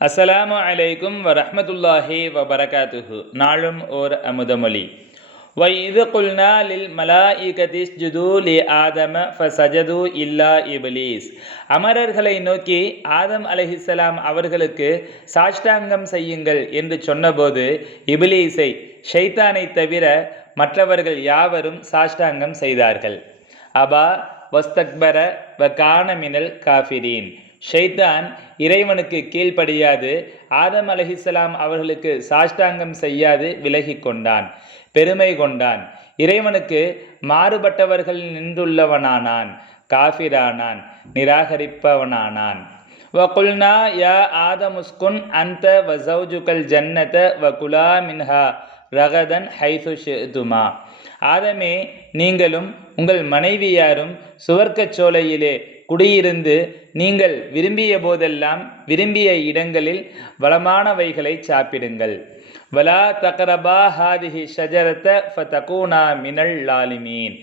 அஸ்ஸலாமு அலைக்கும் வரஹமத்துல்லாஹி வபரகாத்துஹு. நாளும் ஓர் அமுதமொழி. வை இது குல்னா லில் மலாஇகதிஸ் ஜுது லி ஆதம ஃபசஜது இல்லா இபிலீஸ். அமரர்களை நோக்கி ஆதம் அலஹிஸ்லாம் அவர்களுக்கு சாஷ்டாங்கம் செய்யுங்கள் என்று சொன்னபோது இபிலீஸை ஷைத்தானை தவிர மற்றவர்கள் யாவரும் சாஷ்டாங்கம் செய்தார்கள். அபா வஸ்தக்பர வ கானமினல் காஃபிரீன். ஷைத்தான் இறைவனுக்கு கீழ்ப்படியாது. ஆதம் அலஹிசலாம் அவர்களுக்கு சாஷ்டாங்கம் செய்யாது விலகி கொண்டான் பெருமை கொண்டான். இறைவனுக்கு மாறுபட்டவர்கள் நின்றுள்ளவனானான் காஃபிரானான் நிராகரிப்பவனானான். வகுல்னா யா ஆதமுஸ்குன் அந்த வசௌஜுகல் ஜன்னத வகுலா மின்ஹா ரகதன் ஹைசு ஆதமே நீங்களும் உங்கள் மனைவியாரும் சுவர்க்கச் சோலையிலே குடியிருந்து நீங்கள் விரும்பிய போதெல்லாம் விரும்பிய இடங்களில் வளமானவைகளை சாப்பிடுங்கள். வலா தகரபா ஹாதிஹி ஷஜரத ஃபதகூனா மினல் லாலிமீன்.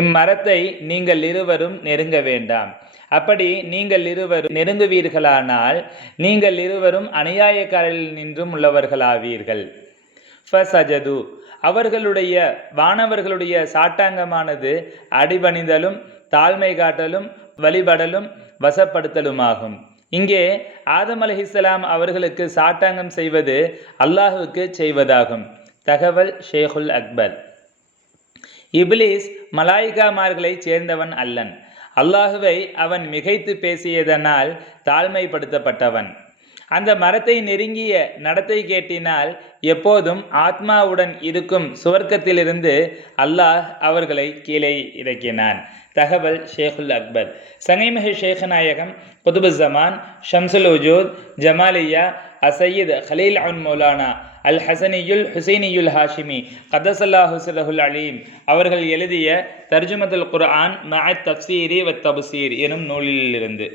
இம்மரத்தை நீங்கள் இருவரும் நெருங்க வேண்டாம். அப்படி நீங்கள் இருவரும் நெருங்குவீர்களானால் நீங்கள் இருவரும் அநியாயக்காரில் நின்றும் உள்ளவர்களாவீர்கள். ஃபசஜது. அவர்களுடைய வானவர்களுடைய சாட்டாங்கமானது அடிபணிதலும் தாழ்மை காட்டலும் வழிபடலும் வசப்படுத்தலுமாகும். இங்கே ஆதம் அலஹிஸ்லாம் அவர்களுக்கு சாட்டாங்கம் செய்வது அல்லாஹுக்கு செய்வதாகும். தகவல் ஷேகுல் அக்பர் இப்லீஸ் மலாய்காமார்களைச் சேர்ந்தவன் அல்லன். அல்லாஹுவை அவன் மிகைத்து பேசியதனால் தாழ்மைப்படுத்தப்பட்டவன். அந்த மரத்தை நெருங்கிய நடத்தை கேட்டினால் எப்போதும் ஆத்மாவுடன் இருக்கும் சுவர்க்கத்திலிருந்து அல்லாஹ் அவர்களை கீழே இறக்கினான். தகவல் ஷேகுல் அக்பர். சங்கைமஹி ஷேகநாயகம் புதுபுசமான் ஷம்சுல் உஜூத் ஜமாலியா அசையீத் ஹலீல் அன் மௌலானா அல் ஹசனியுல் ஹுசைனியுல் ஹாஷிமி கதசல்லா ஹுசலஹுல் அலீம் அவர்கள் எழுதிய தர்ஜுமத்துல் குர்ஆன் மஹத் தப்சீரி வ தப்சீர் எனும் நூலிலிருந்து.